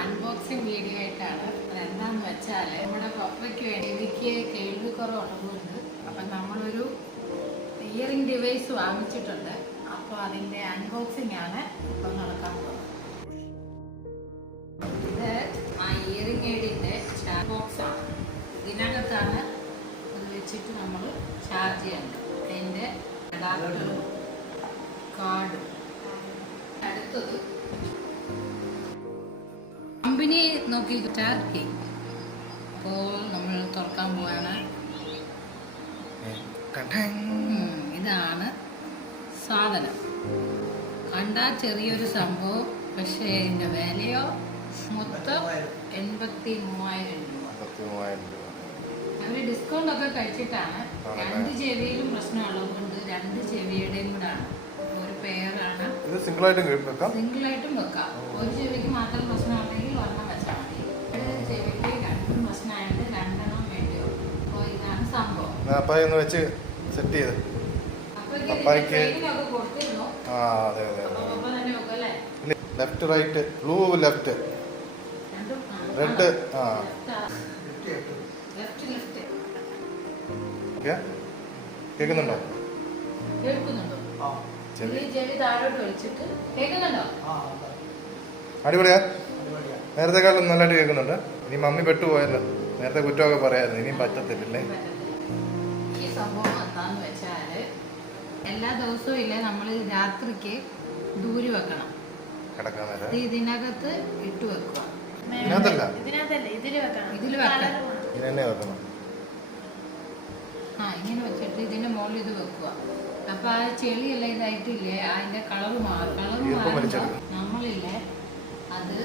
Unboxing video ആയിട്ടാണ്. അതെന്താണെന്ന് വെച്ചാൽ നമ്മുടെ പപ്പയ്ക്ക് വേണ്ടി എനിക്ക് കേൾവിക്കുറവുള്ളതുകൊണ്ട് അപ്പം നമ്മളൊരു ഇയറിംഗ് ഡിവൈസ് വാങ്ങിച്ചിട്ടുണ്ട്. അപ്പോൾ അതിൻ്റെ അൺബോക്സിംഗ് ആണ് ഇപ്പം നടക്കാൻ പോകുന്നത്. ഇത് ആ ഇയറിംഗ് എയ്ഡിൻ്റെ ചാർജ് ബോക്സാണ്. ഇതിനകത്താണ് അത് വെച്ചിട്ട് നമ്മൾ ചാർജ് ചെയ്യേണ്ടത്. അതിൻ്റെ അഡാപ്റ്ററും കാർഡും. അടുത്തത് കമ്പനി നോക്കി സ്റ്റാർട്ട്. അപ്പോൾ നമ്മൾ തുറക്കാൻ പോവാണ്. ഇതാണ് സാധനം. കണ്ടാൽ ചെറിയൊരു സംഭവം, പക്ഷേ ഇതിൻ്റെ വിലയോ മൊത്തം 83,000 രൂപ. അവർ ഡിസ്കൗണ്ട് ഒക്കെ കഴിച്ചിട്ടാണ്. 2 ചെവിയിലും പ്രശ്നമുള്ളതുകൊണ്ട് 2 ചെവിയുടെയും കൂടെ ആണ്. ഒരു പെയറാണ്. സിംഗിളായിട്ടും വെക്കാം. ഒരു ചെവിക്ക് മാത്രം പ്രശ്നമുണ്ടെങ്കിൽ ഒരെണ്ണം വെച്ചാൽ മതി. ഒരു ചെവിക്ക് 2 പ്രശ്നമായിട്ട് 2 വേണ്ടിയുള്ളൂ. അപ്പോൾ ഇതാണ് സംഭവം. വെച്ച് സെറ്റ് ചെയ്ത് കൊടുത്തിരുന്നു. തന്നെ വെക്കും അല്ലേ? Left right, blue left, red. കേൾക്കുന്നുണ്ടോ? അടിപൊളിയാ. നേരത്തെക്കാളും നല്ലതായിട്ട് കേൾക്കുന്നുണ്ട്. ഇനി മമ്മി പെട്ടുപോയല്ലോ. നേരത്തെ കുറ്റമൊക്കെ പറയായിരുന്നു. ഇനിയും പറ്റത്തില്ലേ? ഈ സംഭവം എന്താന്ന് വെച്ചാല് എല്ലാ ദിവസവും ഇല്ലേ നമ്മൾ രാത്രിക്ക് ദൂരി വെക്കണം. ഇതിനകത്ത് ഇട്ട് വെക്കുക. ഇതില് വെക്കണം. ഇങ്ങനെ വെച്ചിട്ട് ഇതിന്റെ മുകളിൽ ഇത് വെക്കുക. അപ്പൊ ആ ചെളിയെല്ലാം ഇതായിട്ടില്ലേ, അതിന്റെ കളർ മാറും. നമ്മളില്ലേ അത്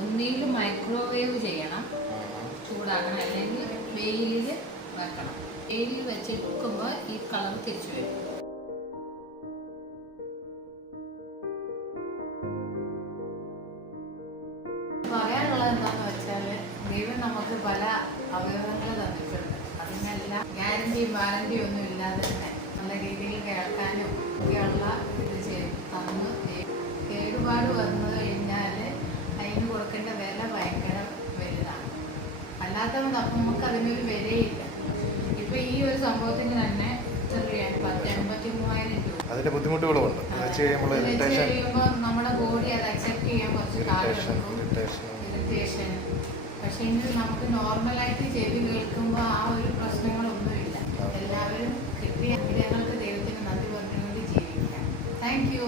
ഒന്നിലും മൈക്രോവേവ് ചെയ്യണം, ചൂടാക്കണം, അല്ലെങ്കിൽ വെയിലിൽ വെക്കണം. വെയിലിൽ വെച്ചെടുക്കുമ്പോൾ ഈ കളർ തിരിച്ചു വരും. പറയാനുള്ളത് എന്താണെന്ന് വെച്ചാൽ ദൈവം നമുക്ക് പല അവയവങ്ങൾ തന്നിട്ടുണ്ട്. അതിനെല്ലാം ഗ്യാരണ്ടിയും വാറണ്ടിയും ഒന്നും ഇല്ലാതെ തന്നെ നല്ല രീതിയിൽ കേൾക്കാനും ഒക്കെയുള്ള ഇത് തന്ന് കേടുപാട് വന്നു കഴിഞ്ഞാൽ അതിന് കൊടുക്കേണ്ട വില ഭയങ്കര വലുതാണ്. അല്ലാത്തവർ നമുക്ക് അതിനൊരു വിലയില്ല. ഇപ്പൊ ഈ ഒരു സംഭവത്തിന് തന്നെ എത്രയാണ്? 83,000 രൂപ. അതിന്റെ ബുദ്ധിമുട്ടുകളുണ്ട്. ചെയ്യുമ്പോൾ നമ്മുടെ ബോഡി അത് അക്സെപ്റ്റ് ചെയ്യാൻ കുറച്ച് കാലം ഇറിറ്റേഷൻ. പക്ഷെ എങ്കിൽ നമുക്ക് നോർമലായിട്ട് ചെവി കേൾക്കുമ്പോൾ ആ ഒരു പ്രശ്നങ്ങളൊന്നുമില്ല. എല്ലാവരും കിട്ടിയ അനുഗ്രഹങ്ങൾക്ക് ദൈവത്തിന് നന്ദി പറഞ്ഞുകൊണ്ട് ജീവിക്കാം. Thank you.